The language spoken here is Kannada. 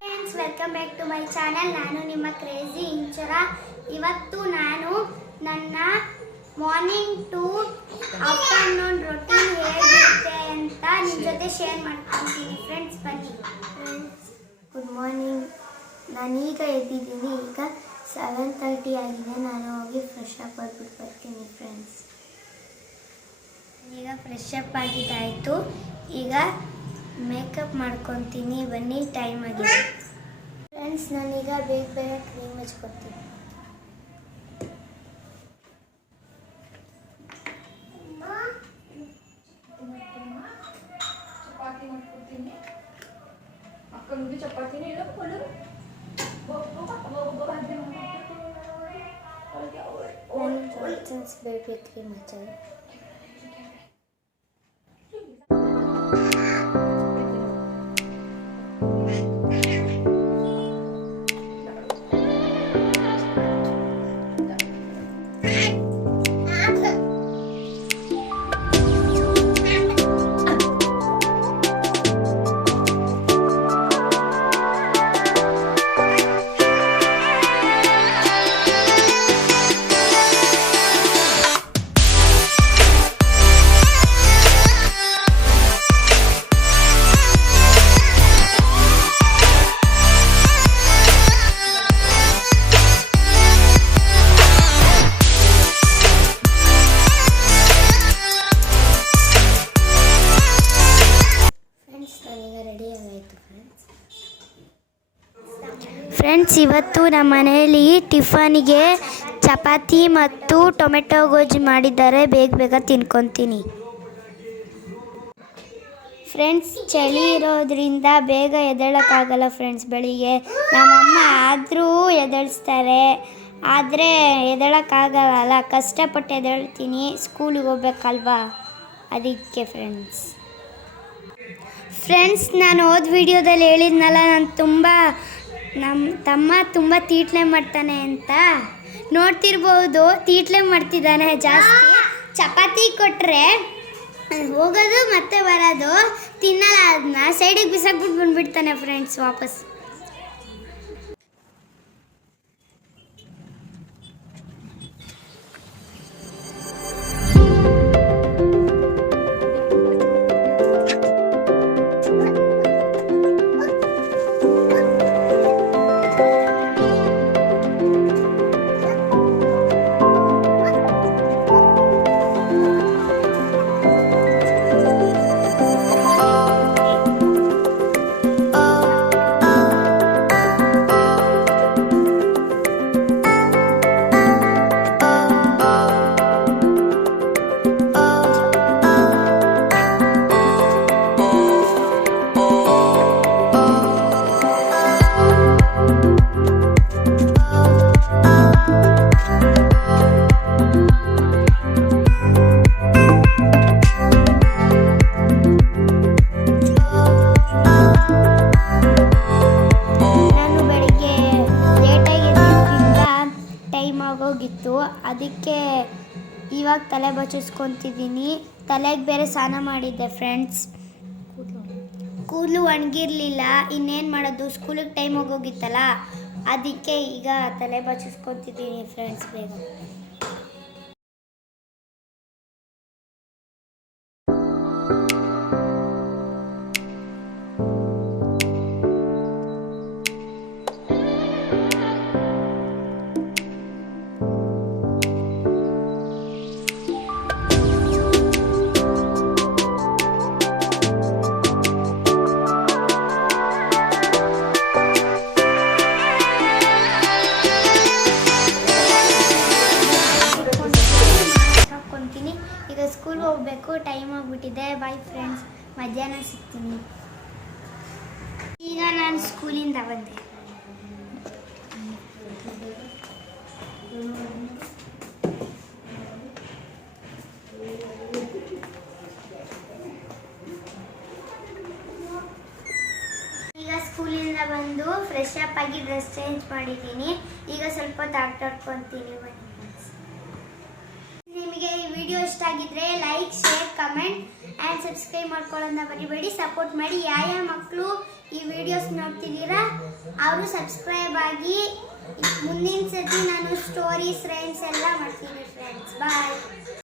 Friends, welcome back to my channel. ನಾನು ನಿಮ್ಮ ಕ್ರೇಜಿ ಇಂಚರ. ಇವತ್ತು ನಾನು ನನ್ನ ಮಾರ್ನಿಂಗ್ ಟು ಆಫ್ಟರ್ನೂನ್ ರೊಟೀನ್ ಹೇಗಿರುತ್ತೆ ಅಂತ ನಿಮ್ಮ ಜೊತೆ ಶೇರ್ ಮಾಡ್ಕೊತೀನಿ. ಫ್ರೆಂಡ್ಸ್ ಬನ್ನಿ. Good morning. ನಾನೀಗ ಎದ್ದಿದ್ದೀನಿ. ಈಗ 7:30 ಆಗಿದೆ. ನಾನು ಹೋಗಿ ಫ್ರೆಶ್ ಅಪ್ ಆಗಿಬಿಟ್ಟು ಬರ್ತೀನಿ. ಫ್ರೆಂಡ್ಸ್, ಈಗ ಫ್ರೆಶ್ ಅಪ್ ಆಗಿದ್ದಾಯಿತು. ಈಗ ಮೇಕಪ್ ಮಾಡ್ಕೊತೀನಿ. ಬನ್ನಿ, ಟೈಮ್ ಆಗಿದೆ. ಫ್ರೆಂಡ್ಸ್, ನಾನೀಗ ಬೇಗ ಕ್ರೀಮ್ ಹಚ್ಕೊತೀನಿ. ಬೇಬಿ ಕ್ರೀಮ್ ಹಚ್ಚೋದು. ಫ್ರೆಂಡ್ಸ್, ಇವತ್ತು ನಮ್ಮ ಮನೆಯಲ್ಲಿ ಟಿಫನ್ಗೆ ಚಪಾತಿ ಮತ್ತು ಟೊಮೆಟೊ ಗೊಜ್ಜು ಮಾಡಿದ್ದಾರೆ. ಬೇಗ ತಿನ್ಕೊತೀನಿ. ಫ್ರೆಂಡ್ಸ್, ಚಳಿ ಇರೋದ್ರಿಂದ ಬೇಗ ಎದ್ದೇಳೋಕ್ಕಾಗಲ್ಲ. ಫ್ರೆಂಡ್ಸ್, ಬೆಳಿಗ್ಗೆ ನಮ್ಮಮ್ಮ ಆದರೂ ಎದ್ದೇಳಿಸ್ತಾರೆ, ಆದರೆ ಎದ್ದೇಳೋಕ್ಕಾಗಲ್ಲ. ಕಷ್ಟಪಟ್ಟು ಎದ್ದೇಳ್ತೀನಿ. ಸ್ಕೂಲಿಗೆ ಹೋಗ್ಬೇಕಲ್ವಾ, ಅದಕ್ಕೆ. ಫ್ರೆಂಡ್ಸ್, ನಾನು ಹೋದ ವಿಡಿಯೋದಲ್ಲಿ ಹೇಳಿದ್ನಲ್ಲ, ನಮ್ಮ ತಮ್ಮ ತುಂಬ ತೀಟ್ಲೆ ಮಾಡ್ತಾನೆ ಅಂತ. ನೋಡ್ತಿರ್ಬೋದು, ತೀಟ್ಲೆ ಮಾಡ್ತಿದ್ದಾನೆ ಜಾಸ್ತಿ. ಚಪಾತಿ ಕೊಟ್ಟರೆ ಹೋಗೋದು ಮತ್ತೆ ಬರೋದು, ತಿನ್ನಲ್ಲ. ಅದನ್ನ ಸೈಡಿಗೆ ಬಿಸಾಕ್ಬಿಟ್ಟು ಬಂದುಬಿಡ್ತಾನೆ ಫ್ರೆಂಡ್ಸ್ ವಾಪಸ್. ಹೋಗಿತ್ತು, ಅದಕ್ಕೆ ಇವಾಗ ತಲೆ ಬಚ್ಚಿಸ್ಕೊತಿದ್ದೀನಿ. ತಲೆಗೆ ಬೇರೆ ಸ್ನಾನ ಮಾಡಿದ್ದೆ. ಫ್ರೆಂಡ್ಸ್, ಕೂದಲು ಒಣಗಿರಲಿಲ್ಲ. ಇನ್ನೇನು ಮಾಡೋದು, ಸ್ಕೂಲಿಗೆ ಟೈಮ್ ಹೋಗಿತ್ತಲ್ಲ, ಅದಕ್ಕೆ ಈಗ ತಲೆ ಬಚ್ಚಿಸ್ಕೊತಿದ್ದೀನಿ. ಫ್ರೆಂಡ್ಸ್, ಬೇಗ. ಸ್ಕೂಲ್ಗೆ ಹೋಗಬೇಕು, ಟೈಮ್ ಆಗಿಬಿಟ್ಟಿದೆ. ಬಾಯ್ ಫ್ರೆಂಡ್ಸ್, ಮಧ್ಯಾಹ್ನ ಸಿಗ್ತೀನಿ. ಈಗ ನಾನು ಸ್ಕೂಲಿಂದ ಬಂದೆ. ಈಗ ಸ್ಕೂಲಿಂದ ಬಂದು ಫ್ರೆಶ್ ಅಪ್ ಆಗಿ ಡ್ರೆಸ್ ಚೇಂಜ್ ಮಾಡಿದ್ದೀನಿ. ಈಗ ಸ್ವಲ್ಪ ಆಟಾಡ್ಕೊತೀನಿ. ಬನ್ನಿ. ನಿಮಗೆ ಈ ವಿಡಿಯೋ ಇಷ್ಟ ಆಗಿದ್ರೆ like, share, comment and subscribe ಮಾಡ್ಕೊಳ್ಳೋದನ್ನ ಮರಿಬೇಡಿ. ಸಪೋರ್ಟ್ ಮಾಡಿ. ಯಾವ ಮಕ್ಕಳು ಈ ವಿಡಿಯೋಸ್ ನೋಡ್ತಿದ್ದೀರಾ ಅವರು ಸಬ್ಸ್ಕ್ರೈಬ್ ಆಗಿ. ಮುಂದಿನ ಸತಿ ನಾನು ಸ್ಟೋರೀಸ್ ರೈಮ್ಸ್ ಎಲ್ಲ ಮಾಡ್ತೀನಿ ಫ್ರೆಂಡ್ಸ್. ಬಾಯ್.